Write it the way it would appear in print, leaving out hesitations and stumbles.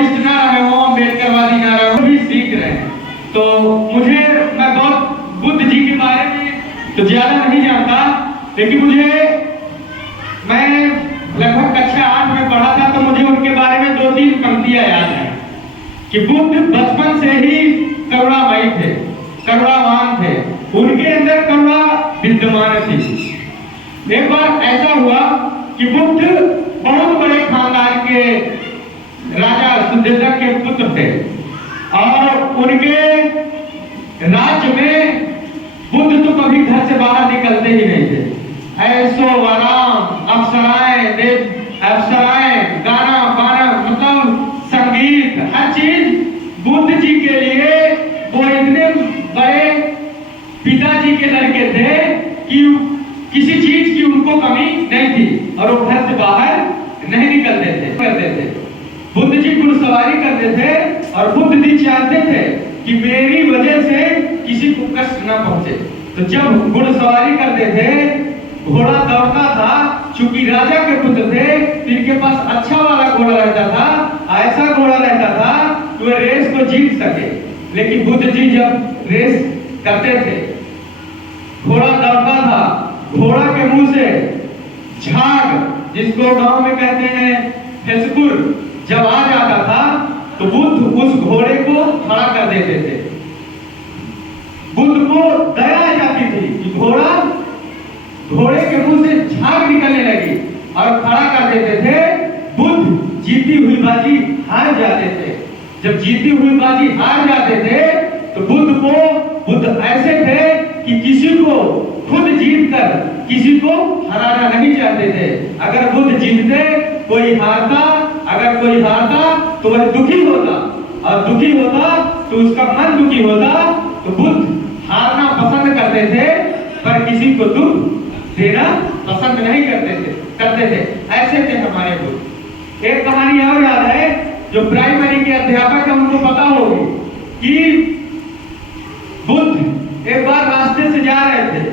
Maoist ना रहे हो, अम्बेडकरवादी ना रहे हो, भी सीख रहे हैं। तो मैं बहुत बुद्ध जी के बारे में तो ज्यादा नहीं जानता, लेकिन मैं लगभग कक्षा 8 में पढ़ा था, तो मुझे उनके बारे में 2-3 पंक्तियां याद है कि बुद्ध बचपन से ही करुणामयी थे, करुणावान थे, उनके अंदर करुणा विद्यमान थी। एक बार ऐसा हुआ कि बुद्ध बहुत बड़े खानदान के राजा सुदेशक के पुत्र थे और उनके राज्य में बुद्ध तो कभी घर से बाहर निकलते ही नहीं थे। ऐसो आराम, अप्सराएं, गाना बाना, मतलब संगीत, हर चीज बुद्ध जी के लिए वो इतने बड़े पिताजी के लड़के थे कि किसी चीज की उनको कमी नहीं थी और वो घर से बाहर नहीं निकलते थे। बुद्ध जी घुड़सवारी करते थे और बुद्ध जी चाहते थे कि मेरी वजह से किसी को कष्ट ना पहुंचे। तो जब घुड़सवारी करते थे, घोड़ा दौड़ता था, चूंकि राजा के पुत्र थे तो इनके पास अच्छा वाला घोड़ा रहता था, ऐसा घोड़ा रहता था कि वे रेस को जीत सके। लेकिन बुद्ध जी जब रेस करते थे, घोड़ा दौड़ता था, घोड़ा के मुंह से झाग, जिसको गांव में कहते हैं फेसकुर, जब आ जाता था तो बुद्ध उस घोड़े को खड़ा कर देते थे। बुद्ध को दया आ जाती थी कि घोड़े के मुंह से झाग निकलने लगी और खड़ा कर देते थे। बुद्ध जीती हुई बाजी हार जाते थे। जब जीती हुई बाजी हार जाते थे तो बुद्ध ऐसे थे कि किसी को खुद जीत कर किसी को हराना नहीं चाहते थे। अगर बुद्ध जीतते, कोई हारता, अगर कोई हारता तो वह दुखी होता, और दुखी होता तो उसका मन दुखी होता। तो बुद्ध हारना पसंद करते थे पर किसी को दुख देना पसंद नहीं करते थे। ऐसे थे हमारे बुद्ध। एक कहानी और याद है, जो प्राइमरी के अध्यापक है उनको पता होगी कि बुद्ध एक बार रास्ते से जा रहे थे